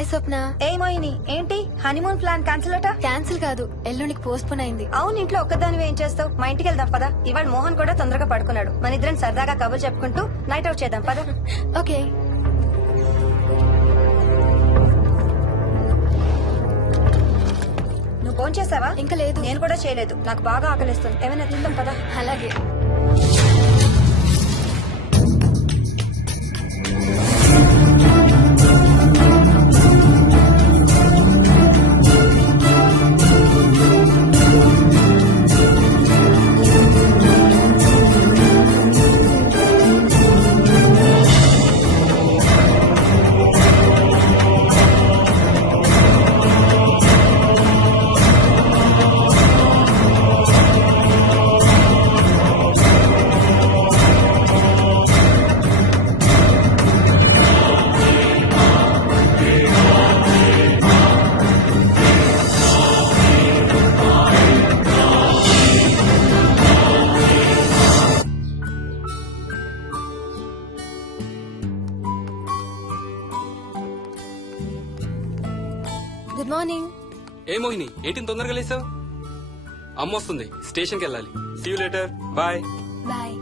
Hi స్వప్న. ఏమోయిని ఏంటి honeymoon plan cancel అట? Cancel కాదు, ఎల్లుండికి పోస్ట్ పోన్ అయింది. అవును, ఇంట్లో ఒక్కదానివి ఏం చేస్తావు? మా ఇంటికి వెళ్దాం పదా. ఇవాళ మోహన్ కూడా తొందరగా పడుకున్నాడు. మన ఇద్దరం సరదాగా కబుర్లు చెప్పుకుంటూ నైట్ అవుట్ చేద్దాం పదా. ఓకే. నువ్వు ఫోన్ చేసావా? ఇంకా లేదు. నేను కూడా చేయలేదు. నాకు బాగా ఆకలిస్తుంది. ఏమైనా తిందాం పదా. అలాగే. Good morning. ఏ మోహిని, ఏంటి తొందరగా లేసావు? అమ్మ వస్తుంది, స్టేషన్కి వెళ్ళాలి. See you later. Bye. Bye.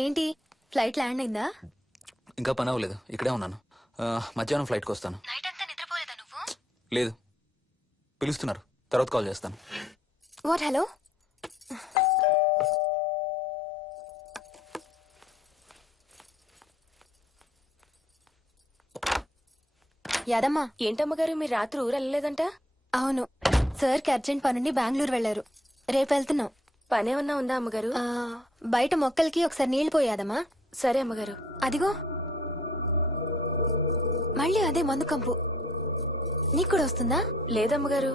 ఏంటి, ఫ్లైట్ ల్యాండ్ అయిందా? ఇంకా పని అవ్వలేదు, ఇక్కడే ఉన్నాను. మధ్యాహ్నం ఫ్లైట్కి వస్తాను. నైట్ అంతా నిద్రపోలేదా నువ్వు? లేదు, పిలుస్తున్నారు, తర్వాత కాల్ చేస్తాను. వాట్? హలో. యాదమ్మా. ఏంటమ్మగారు, మీరు రాత్రి ఊరు వెళ్ళలేదంట? అవును, సార్కి అర్జెంట్ పనుండి బెంగళూరు వెళ్లారు. రేపు వెళ్తున్నాం. పనేమన్నా ఉందా అమ్మగారు? బయట మొక్కలకి ఒకసారి నీళ్లు పోయాదమ్మా. సరే అమ్మగారు. అదిగో మళ్ళీ అదే మందు కంపు. నీకు కూడా వస్తుందా? లేదమ్మగారు.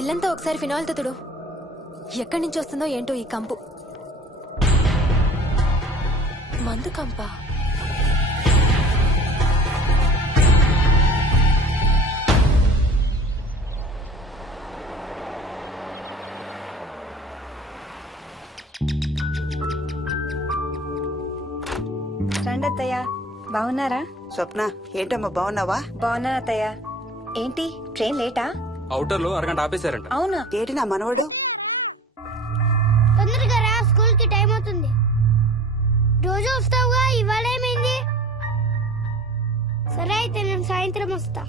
ఇల్లంతా ఒకసారి ఫినాల్తో తుడు. ఎక్కడి నుంచి వస్తుందో ఏంటో ఈ కంపు. మందు కంప? రండి అత్తయ్య. బాగున్నారా? స్వప్న, ఏంటమ్మా బాగున్నావా? బాగున్నాను అత్తయ్య. ఏంటి ట్రైన్ లేటా? అవుటర్ లో అరగంట ఆపేశారంట. అవునా? ఏంటి నా మనవడు? తొందరగా రా, స్కూల్ కి టైం అవుతుంది. రోజు వస్తావుగా, ఇవాళ ఏమైంది? సరే అయితే నేను సాయంత్రం వస్తా.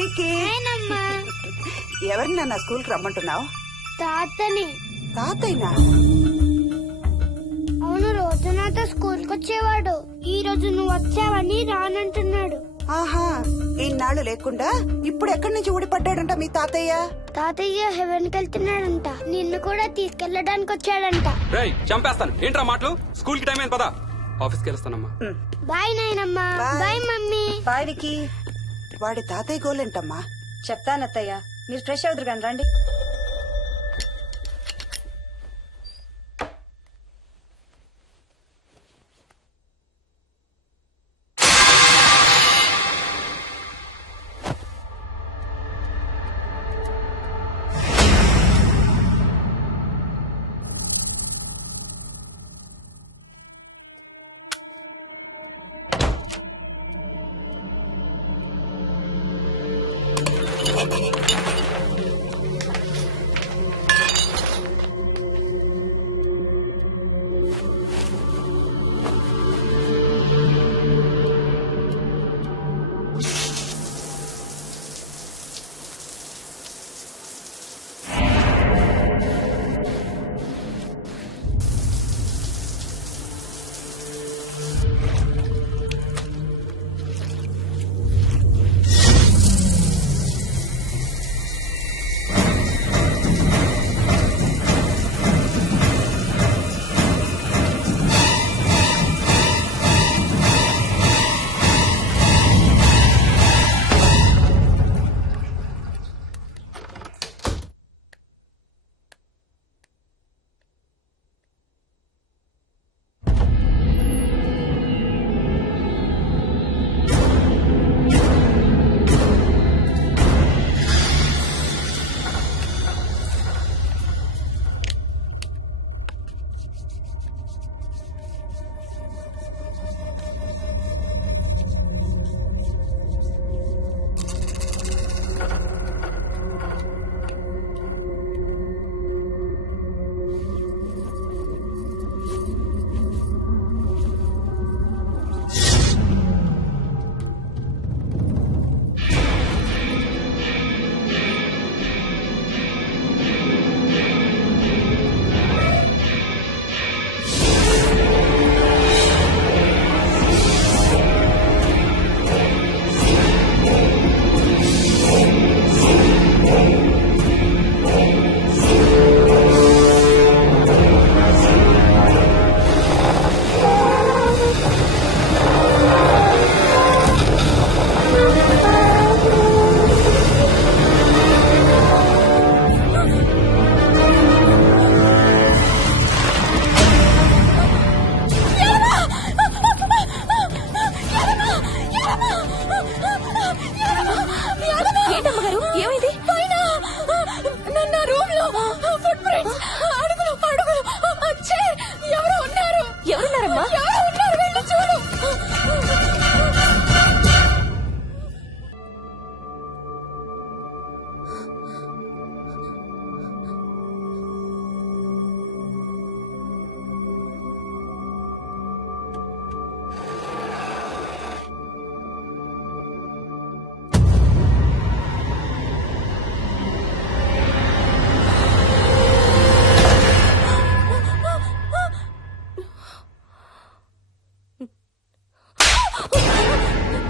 విక్కీ, నేనమ్మా. ఎవరిని నా స్కూల్ కి రమ్మంటున్నావు? తాతని. తాతయ్యనా? అవును, రోజు నాతో స్కూల్ కి వచ్చేవాడు. ఈ రోజు నువ్వు వచ్చావని రానంటున్నాడు. ఆహా, ఇన్నాళ్ళు లేకుండా ఇప్పుడు ఎక్కడి నుంచి ఊడిపడ్డాడంట మీ తాతయ్య? తాతయ్య హెవెన్ కి వెళ్తున్నాడంట. నిన్ను కూడా తీసుకెళ్లడానికి వచ్చాడంట. రేయ్, చంపేస్తాను. ఏంట్రా మాటలు? స్కూల్ కి టైం అయింది, పదా. ఆఫీస్కి వెళ్తానమ్మా. బాయ్ నాయనమ్మా. Bye. Bye mummy. Bye Vicky. వాడి తాతయ్య గోలేంటమ్మా? చెప్తానత్తయ్య, మీరు ఫ్రెష్ అవుతురు కానీ రండి.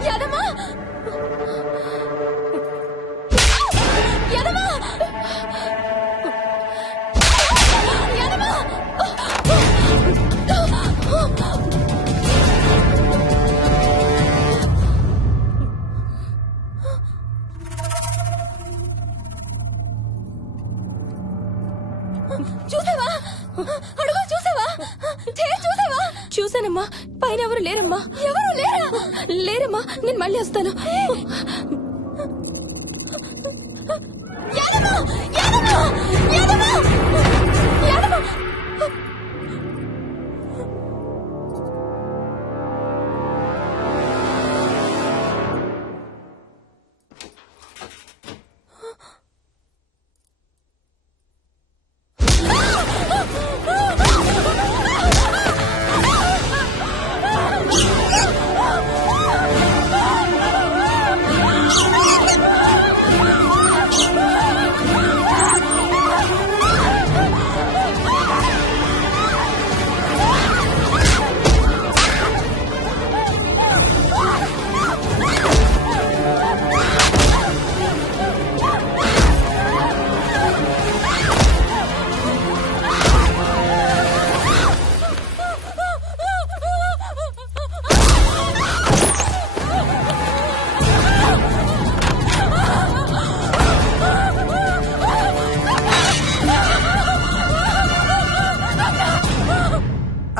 యాదమ్మా యాదమ్మా యాదమ్మా చూసావా అడుగు చూసావా చూసావా చూసానమ్మా పైన ఎవరు లేరమ్మా ఎవరు లేరమ్మా నేను మళ్ళీ వస్తాను యాదమ్మా యాదమ్మా యాదమ్మా యాదమ్మా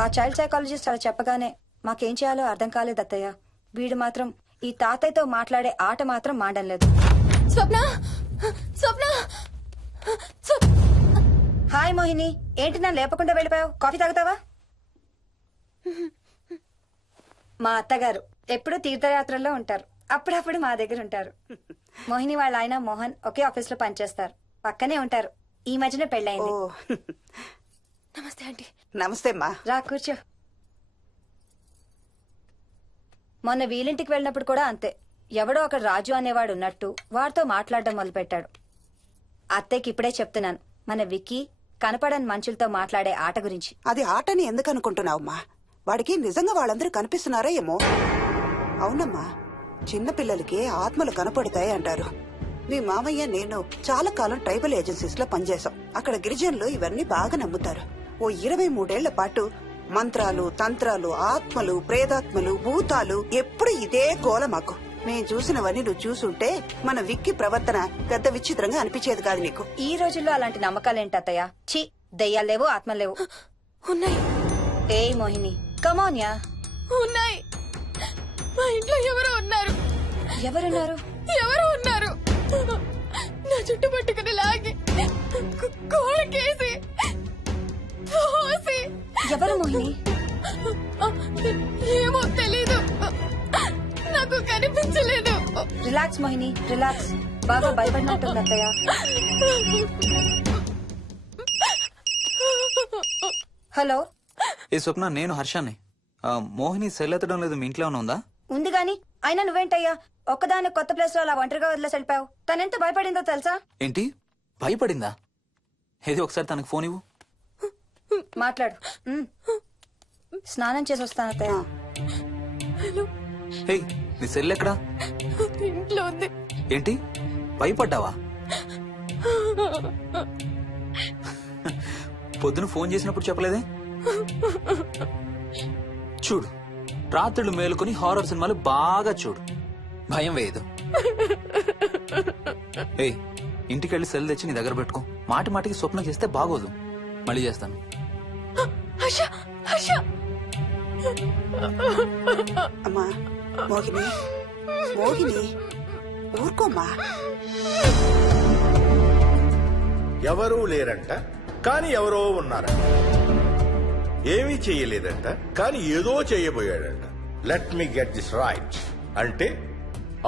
ఆ చైల్డ్ సైకాలజిస్ట్ అలా చెప్పగానే మాకేం చేయాలో అర్థం కాలేదు అత్తయ్య. వీడు మాత్రం ఈ తాతయ్యతో మాట్లాడే ఆట మాత్రం మాడం లేదు. స్వప్న స్వప్న హాయ్ మోహిని, ఏంటి నన్ను లేపకుండా వెళ్ళిపోయావు? కాఫీ తాగుతావా? మా అత్తగారు ఎప్పుడూ తీర్థయాత్రల్లో ఉంటారు, అప్పుడప్పుడు మా దగ్గర ఉంటారు. మోహిని వాళ్ళ ఆయన మోహన్ ఒకే ఆఫీస్ లో పనిచేస్తారు, పక్కనే ఉంటారు. ఈ మధ్యనే ఓ పెళ్ళయింది. నమస్తే ఆంటీ. నమస్తే అమ్మా. రా కూర్చో. మొన్న వీలింటికి వెళ్ళినప్పుడు కూడా అంతే. ఎవడో ఒక రాజు అనేవాడు ఉన్నట్టు వాడితో మాట్లాడడం మొదలుపెట్టాడు. అత్తయ్యకి ఇప్పుడే చెప్తున్నాను, మన విక్కీ కనపడని మనుషులతో మాట్లాడే ఆట గురించి. అది ఆటని ఎందుకు అనుకుంటున్నావమ్మా? వాడికి నిజంగా వాళ్ళందరూ కనిపిస్తున్నారా ఏమో. అవునమ్మా, చిన్నపిల్లలకి ఆత్మలు కనపడతాయి అంటారు. మీ మామయ్య నేను చాలా కాలం ట్రైబల్ ఏజెన్సీస్ లో పనిచేశాం. అక్కడ గిరిజనులు ఇవన్నీ బాగా నమ్ముతారు. ఓ 23 ఏళ్ల పాటు మంత్రాలు, తంత్రాలు, ఆత్మలు, ప్రేతాత్మలు, భూతాలు, ఎప్పుడు ఇదే గోల మాకు. మేం చూసినవన్నీ నువ్వు చూసుంటే మన విక్కీ ప్రవర్తన పెద్ద విచిత్రంగా అనిపించేది కాదు నీకు. ఈ రోజుల్లో అలాంటి నమ్మకాలేంటి అత్తయ్య? ఛీ, దెయ్యాలేవు, ఆత్మలేవు. ఉన్నాయి ఏ మోహిని, కమాన్యా. ఉన్నాయి. మా ఇంట్లో ఎవరో ఉన్నారు. ఎవరున్నారు? ఎవరో ఉన్నారు. నా చుట్టు పట్టుకుని లాగి కోళ్ళకేసి తోసి. ఎవరు మోహిని? ఏమో తెలీదు, నాకు కనిపించలేదు. Relax Mohini, relax. బాగా భయపడినట్టుంది అత్తయ్య. హలో. ఏ స్వప్న, నేను హర్షాన్ని. మోహిని సెల్ ఎత్తడం లేదు, మీ ఇంట్లో ఏమైనా ఉందా? ఉంది గాని, అయినా నువ్వేంటయ్యా ఒక్కదాని కొత్త ప్లేస్ లో అలా ఒంటరిగా వదిలేసి వెళ్ళిపోయావు? తనెంత భయపడిందో తెలుసా? ఏంటి, భయపడిందా? ఏది ఒకసారి తనకు ఫోన్ ఇవ్వు. మాట్లాడు. స్నానం చేసి వస్తాను అత్తయ్య. హే, నీ సెల్ ఎక్కడా? ఇంట్లో ఉంది. ఏంటి, భయపడ్డావా? పొద్దున ఫోన్ చేసినప్పుడు చెప్పలేదే? చూడు, రాత్రులు మేలుకొని హారర్ సినిమాలు బాగా చూడు, భయం వేయదు. ఏయ్, ఇంటికెళ్ళి సెల్ తెచ్చి నీ దగ్గర పెట్టుకో. మాటి మాటికి స్వప్నం చేస్తే బాగోదు. మళ్ళీ చేస్తాను. హర్ష హర్ష. అమ్మా మోహిని, మోహిని ఊరుకోమ్మా. ఎవరూ లేరంట, కానీ ఎవరో ఉన్నారంట. ఏమీ చెయ్యలేదంట, కానీ ఏదో చేయబోయాడంట. Let me get this right. అంటే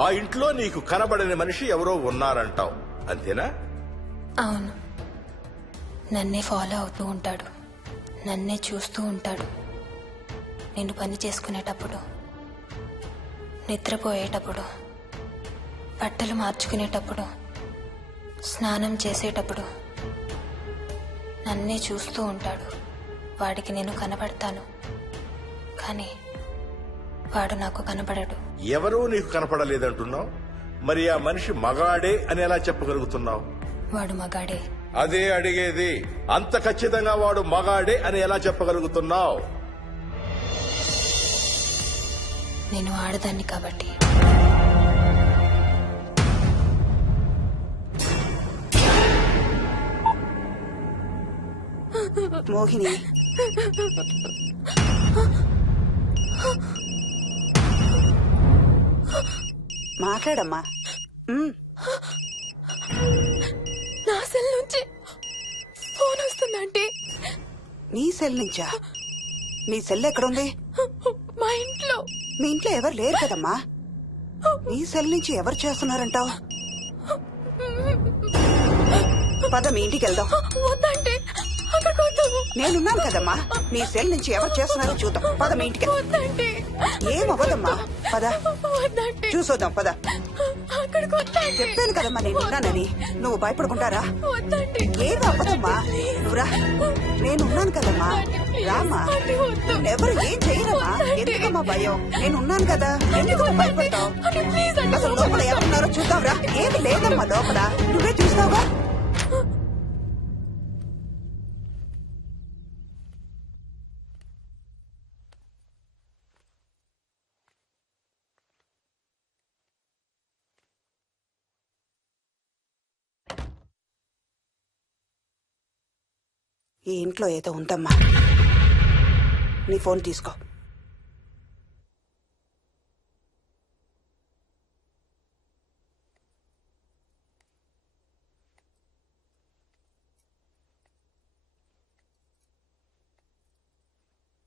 ఆ ఇంట్లో నీకు కనబడని మనిషి ఎవరో ఉన్నారంటావు, అంతేనా? అవును, నన్నే ఫాలో అవుతూ ఉంటాడు, నన్నే చూస్తూ ఉంటాడు. నేను పని చేసుకునేటప్పుడు, నిద్రపోయేటప్పుడు, బట్టలు మార్చుకునేటప్పుడు, స్నానం చేసేటప్పుడు నన్నే చూస్తూ ఉంటాడు. వాడికి నేను కనబడతాను, కానీ వాడు నాకు కనపడడు. ఎవరూ నీకు కనపడలేదంటున్నావు, మరి ఆ మనిషి మగాడే అని ఎలా చెప్పగలుగుతున్నావు? వాడు మగాడే. అదే అడిగేది, అంత ఖచ్చితంగా వాడు మగాడే అని ఎలా చెప్పగలుగుతున్నావు? నేను ఆడదాన్ని కాబట్టి. మోహిని, మాట్లాడమ్మా. నా సెల్ నుంచి ఫోన్ వస్తుందంటే. నీ సెల్ నుంచా? నీ సెల్ ఎక్కడుంది? మా ఇంట్లో. మీ ఇంట్లో ఎవరు లేరు కదమ్మా. నీ సెల్ నుంచి ఎవరు చేస్తున్నారంటావు? పద మీ ఇంటికి వెళ్దాం. వద్దంటే అక్కడికి వద్దు. నేనున్నాను కదమ్మా. నీ సెల్ నుంచి ఎవరు చేస్తున్నారో చూద్దాం. పద మీ ఇంటికి. వద్దంటే. ఏమవ్వదమ్మా, పద వద్దంటే. చూసొద్దాం. పద. అక్కడికి వద్దంటే. చెప్పాను కదమ్మా నేనున్నానని. నువ్వు భయపడుకుంటారా? వద్దంటే. ఏమి అవ్వదమ్మా, నువ్వురా. నేనున్నాను కదమ్మా, రామ్మా. ఎవరు ఏం చేయరమ్మా. ఎందుకమ్మా భయం? నేనున్నాను కదా, ఎందుకమ్మా భయపడతావు? అసలు లోపల ఎవరున్నారో చూద్దాంరా. ఏమి లేదమ్మా లోపల, నువ్వే చూస్తావా? ఈ ఇంట్లో ఏదో ఉందమ్మా. నీ ఫోన్ తీసుకో.